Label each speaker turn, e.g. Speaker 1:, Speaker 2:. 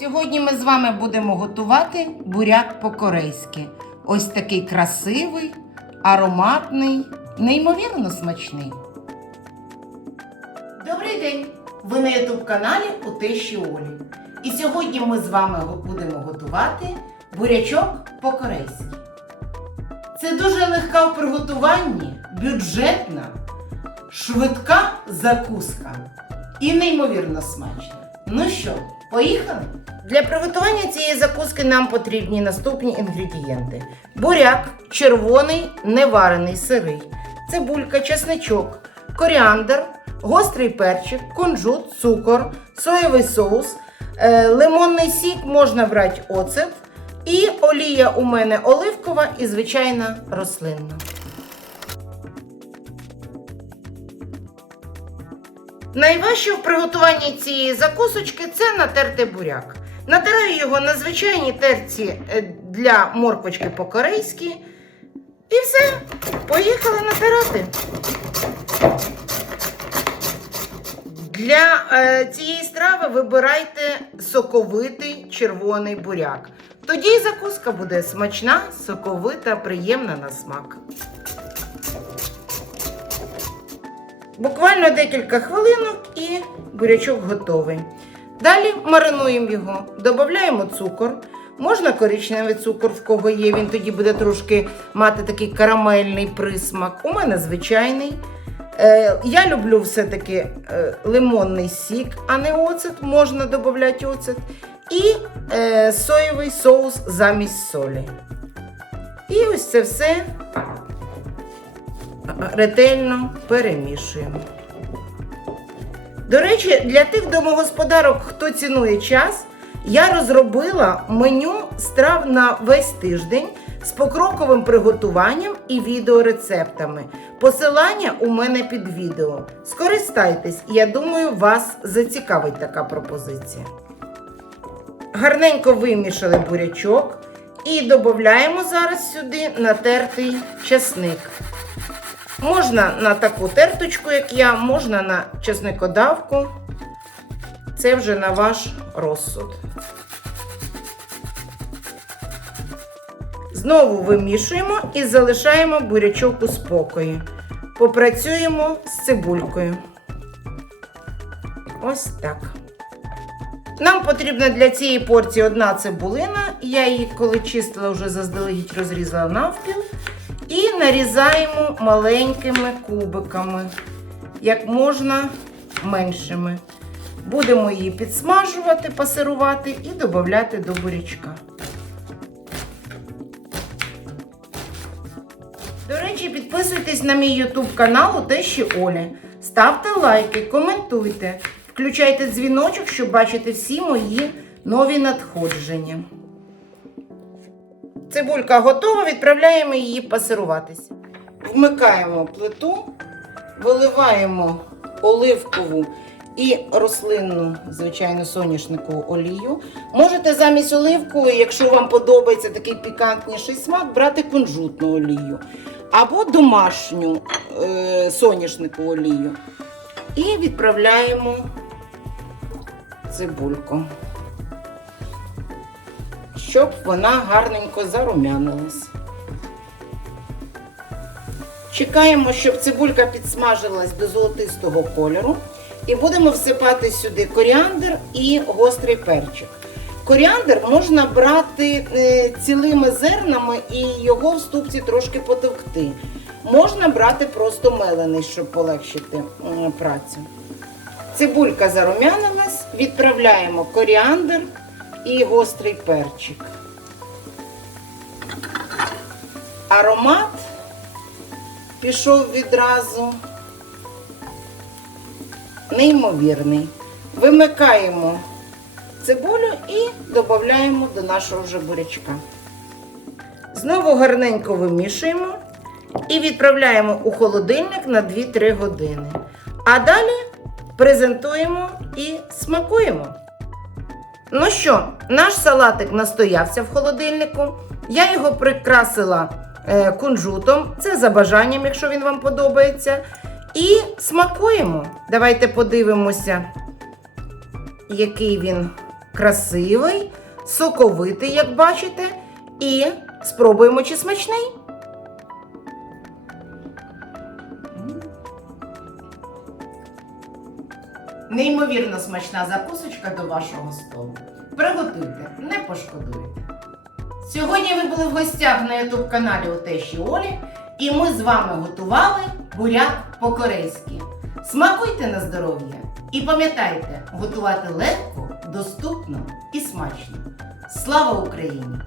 Speaker 1: Сьогодні ми з вами будемо готувати буряк по-корейськи. Ось такий красивий, ароматний, неймовірно смачний. Добрий день! Ви на youtube каналі у Тещі Олі. І сьогодні ми з вами будемо готувати бурячок по-корейськи. Це дуже легка в приготуванні, бюджетна, швидка закуска і неймовірно смачна. Ну що, поїхали? Для приготування цієї закуски нам потрібні наступні інгредієнти: буряк, червоний, неварений сирий, цибулька, чесничок, коріандр, гострий перчик, кунжут, цукор, соєвий соус, е, лимонний сік можна брати оцет. І олія у мене оливкова і звичайна рослинна. Найважче в приготуванні цієї закусочки це натерти буряк. Натираю його на звичайній терці е, для морквочки по-корейськи. І все, поїхали натирати. Для е, цієї страви вибирайте соковитий червоний буряк. Тоді закуска буде смачна, соковита, приємна на смак. Буквально декілька хвилинок і бурячок готовий. Далі маринуємо його, додаємо цукор. Можна коричневий цукор, в кого є, він тоді буде трошки мати такий карамельний присмак. У мене звичайний. Е, я люблю все-таки е, лимонний сік, а не оцет. Можна додати оцет. І е, соєвий соус замість солі. І ось це все ретельно перемішуємо. До речі, для тих домогосподарок, хто цінує час, я розробила меню страв на весь тиждень з покроковим приготуванням і відеорецептами. Посилання у мене під відео. Скористайтесь, я думаю, вас зацікавить така пропозиція. Гарненько вимішали бурячок і додаємо зараз сюди натертий часник. Можна на таку терточку, як я, можна на чесникодавку. Це вже на ваш розсуд. Знову вимішуємо і залишаємо бурячок у спокої. Попрацюємо з цибулькою. Ось так. Нам потрібна для цієї порції одна цибулина. Я її, коли чистила, вже заздалегідь розрізала навпіл. І нарізаємо маленькими кубиками, як можна меншими. Будемо її підсмажувати, пасирувати і додати до бурячка. До речі, підписуйтесь на мій YouTube канал у Тещі Олі. Ставте лайки, коментуйте, включайте дзвіночок, щоб бачити всі мої нові надходження. Цибулька готова, відправляємо її пасируватись. Вмикаємо плиту, виливаємо оливкову і рослинну, звичайно, соняшникову олію. Можете замість оливкової, якщо вам подобається такий пікантніший смак, брати кунжутну олію. Або домашню е, соняшникову олію. І відправляємо цибульку щоб вона гарненько зарумянилась. Чекаємо, щоб цибулька підсмажилась до золотистого кольору. І будемо всипати сюди коріандр і гострий перчик. Коріандр можна брати е, цілими зернами і його в ступці трошки потовкти. Можна брати просто мелений, щоб полегшити працю. Цибулька зарум'янилась, відправляємо коріандр і гострий перчик. Аромат пішов відразу. Неймовірний. Вимикаємо цибулю і додаємо до нашого вже бурячка. Знову гарненько вимішуємо і відправляємо у холодильник на 2-3 години. А далі презентуємо і смакуємо. Ну що, наш салатик настоявся в холодильнику. Я його прикрасила е, кунжутом. Це за бажанням, якщо він вам подобається. І смакуємо. Давайте подивимося, який він красивий, соковитий, як бачите, і спробуємо, чи смачний. Неймовірно смачна закусочка до вашого столу. Приготуйте, не пошкодуєте. Сьогодні ви були в гостях на ютуб каналі у Тещі Олі, і ми з вами готували буряк по-корейськи. Смакуйте на здоров'я і пам'ятайте, готувати легко, доступно і смачно. Слава Україні!